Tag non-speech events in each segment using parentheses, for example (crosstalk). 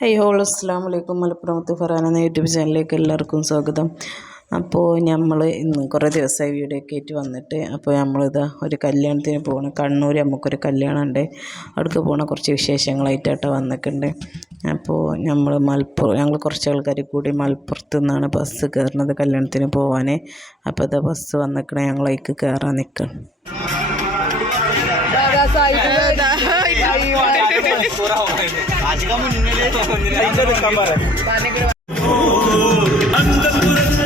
High whole അസ്സാം വലൈക്കും മലപ്പുറത്ത് ഫറാന എന്ന യൂട്യൂബ് ചാനലിലേക്ക് എല്ലാവർക്കും സ്വാഗതം അപ്പോൾ നമ്മൾ ഇന്ന് കുറേ ദിവസമായി വീഡിയോ ആയിട്ട് വന്നിട്ട് അപ്പോൾ നമ്മളിതാ ഒരു കല്യാണത്തിന് പോകണം കണ്ണൂർ നമുക്കൊരു കല്യാണം ഉണ്ട് അവിടേക്ക് പോകണ കുറച്ച് വിശേഷങ്ങളായിട്ടാട്ടോ വന്നിട്ടുണ്ട് അപ്പോൾ നമ്മൾ മലപ്പുറം ഞങ്ങൾ കുറച്ച് ആൾക്കാർ കൂടി മലപ്പുറത്ത് നിന്നാണ് ബസ് കയറുന്നത് കല്യാണത്തിന് പോകാൻ അപ്പോൾ ഇതാ ബസ് വന്നിക്കണേ ഞങ്ങളേക്ക് കയറാൻ നിൽക്കണം आजगाव म्हणून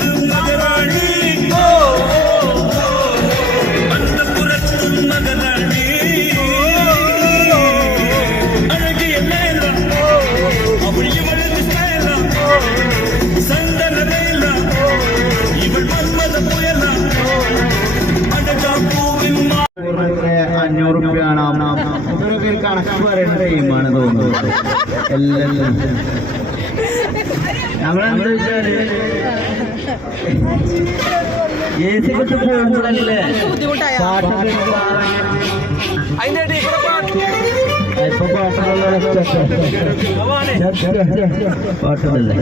(laughs) പറയുന്ന ടീമാണ് തോന്നുന്നത്. എല്ലാം നമ്മളെന്താ വെച്ചാൽ എ സി ബസ് പോകുമ്പോഴല്ലേ പാട്ടൊക്കെ ഇപ്പൊ പാട്ടുള്ള പാട്ടുണ്ടല്ലേ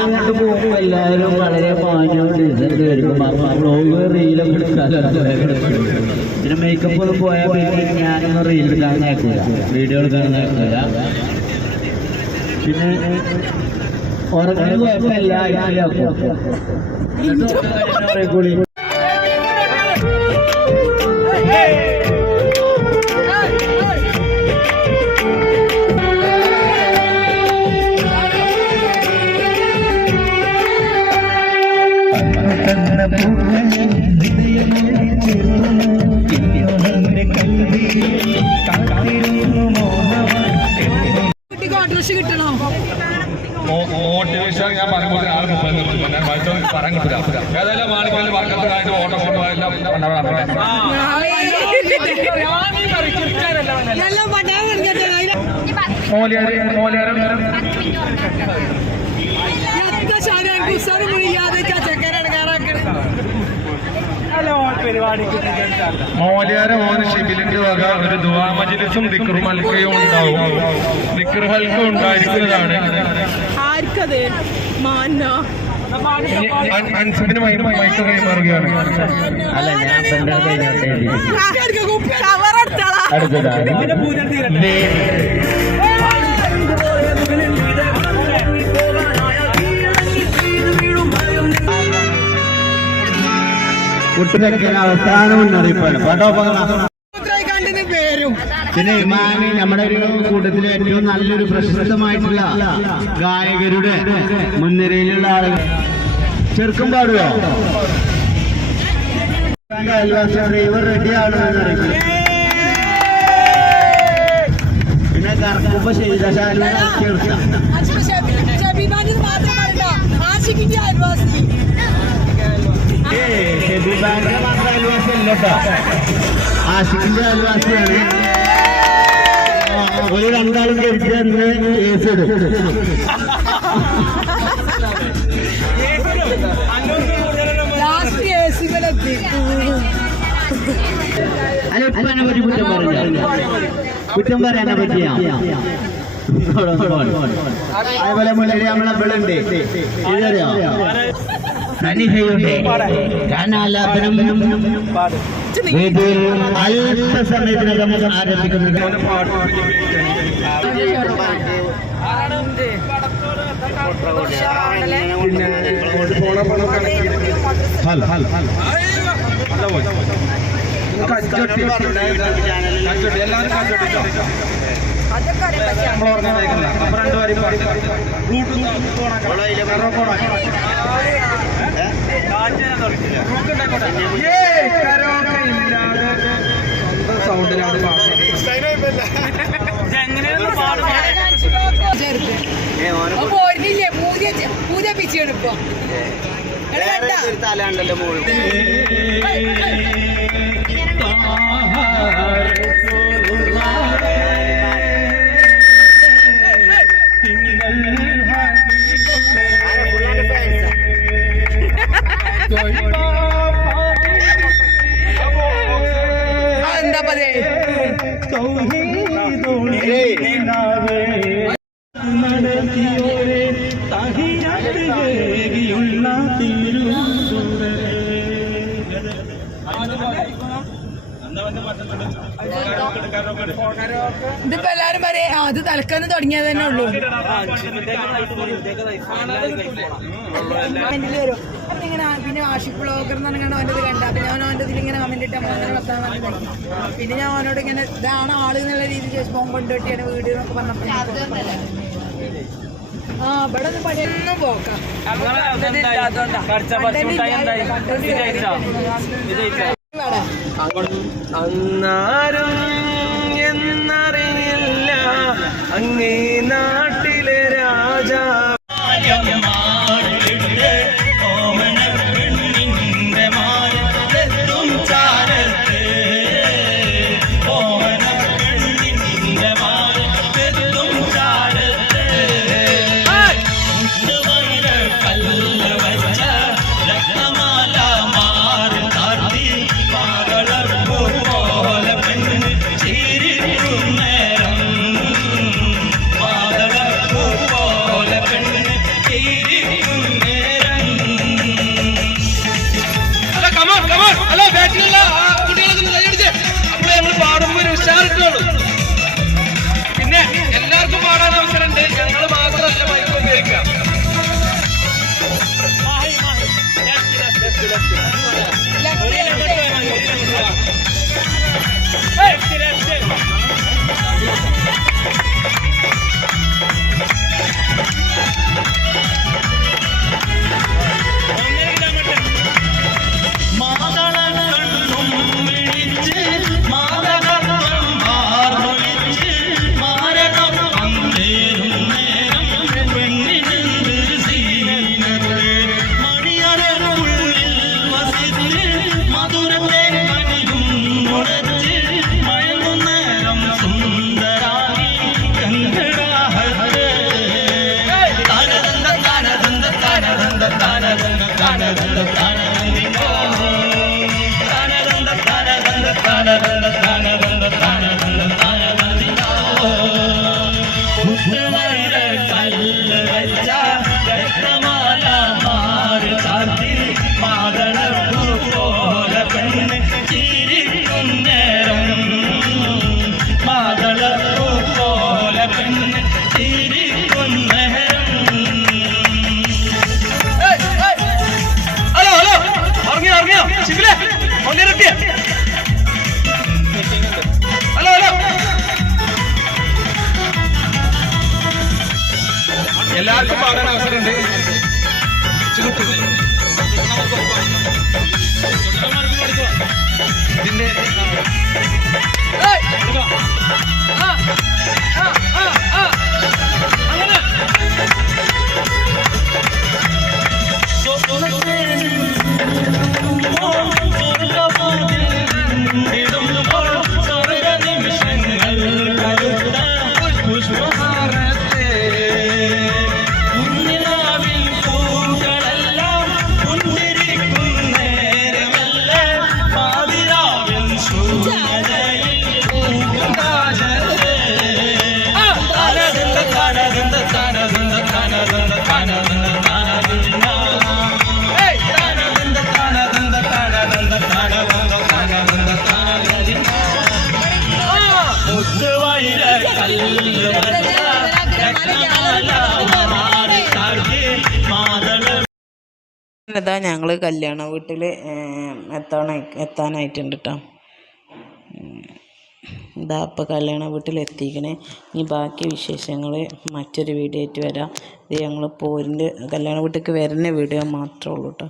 അങ്ങോട്ട് എല്ലാവരും വളരെ പാഞ്ഞോണ്ട് പിന്നെ മേക്കപ്പ് പോയാൽ ഞാനൊന്നും റീൽ എടുക്കാൻ വീഡിയോ എടുക്കാൻ പിന്നെ ഞാൻ വായിച്ചത് പറയാൻ കിട്ടില്ല ഏതായാലും മാണിക്കലിൽ വർക്കത്ത് കഴിഞ്ഞ് ഓട്ടോ ഫോട്ടോ എല്ലാം മോലിയാർ മോലിയാർ മോലിയാര ഷിബിലിന്റെ വക ഒരു ദുവാ മജിലിസും ദിക്ർ ഹൽക്കയും ഉണ്ടാവും ദിക്ർ ഹൽക്ക ഉണ്ടായിരിക്കുന്നതാണ് ആർക്കത് മാന്നോ മൈ- മൈക്ക് കൈമാറുകയാണ് അല്ല ഞാൻ അടുത്തതാണ് കുട്ടികൾക്ക് അവസാന മുന്നറിയിപ്പാണ് കണ്ടിന് പേരും പിന്നെ ഇമാമി നമ്മുടെ ഒരു കൂട്ടത്തിലെ ഏറ്റവും നല്ലൊരു പ്രശസ്തമായിട്ടുള്ള ഗായകരുടെ മുൻനിരയിലുള്ള ആളുകൾ. ചെറുക്കും പാടുകയോ അയൽവാസിയോട് ഇവർ റെഡിയാണ് എന്നറിയിക്കും പിന്നെ കറക്കുമ്പോ ഷബീബാന്റെ മാത്രമല്ല ആശിക്കിന്റെ അയൽവാസി ഷെബി ബാങ്കിന്റെ മാത്രം അയൽവാസി അല്ല ആശിക്കിന്റെ അയൽവാസിയാണ്. ഒരു രണ്ടാളും കഴിച്ചെന്ന് കേസിടും എന്നെ പറ്റി കുറ്റം പറഞ്ഞു കുറ്റം പറയാനെ പറ്റിയാ? അതേപോലെ മുന്നിൽ നമ്മളെ ബിളുണ്ട് ഇതറിയോ? സനിഹയുണ്ട് ഗാനാലാപനം വേദിയിൽ അല്പസമയത്തിനകം ആരംഭിക്കുന്നത് എല്ലാവരും സൗണ്ടിലാണ് ഒരുങ്ങില്ലേ പൂജ പൂജ പിച്ചാണ് ഇപ്പൊ എന്താ പതേ നടത്തിയോരെ തഹിരത്ത് ദേവിയുള്ള തിരുസൂരേ ഇതിപ്പോ എല്ലാരും പറയും അത് തലക്കന്ന് തുടങ്ങിയത് തന്നെ ഉള്ളൂ. പിന്നെ ആഷിക് ബ്ലോഗർ എന്ന് പറഞ്ഞാൽ അവന്റെ ഇത് കണ്ട. അപ്പം ഞാൻ അവന്റെ ഇതിൽ ഇങ്ങനെ കമന്റ് ഇട്ട് അങ്ങനെ വർത്താൻ പറഞ്ഞു പിന്നെ ഞാൻ അവനോട് ഇങ്ങനെ ഇതാണ് ആൾ എന്നുള്ള രീതിയിൽ ചോദിച്ചപ്പോൾ കൊണ്ടുപോയിട്ടാണ് വീട് എന്നൊക്കെ പറഞ്ഞപ്പോൾ ആ ഇവിടെ നിന്ന് പണിയൊന്നും പോക്കാം. അന്നാരും എന്നറിയില്ല. അങ്ങേ ഹലോ ഉറങ്ങിയോ ഉറങ്ങിയോ ശിബിലെ ഹലോ ഹലോ. എല്ലാവർക്കും പാടാൻ അവസരമുണ്ട്. ഇതിന്റെ ഇതാ ഞങ്ങൾ കല്യാണ വീട്ടിൽ എത്താൻ എത്താനായിട്ടുണ്ട് കേട്ടോ ഇതാ അപ്പം കല്യാണ വീട്ടിൽ എത്തിക്കണേ ഇനി ബാക്കി വിശേഷങ്ങൾ മറ്റൊരു വീഡിയോ ആയിട്ട് വരാം. ഇത് ഞങ്ങൾ പോരിന്റെ കല്യാണ വീട്ടിലേക്ക് വരുന്ന വീഡിയോ മാത്രമേ ഉള്ളൂ കേട്ടോ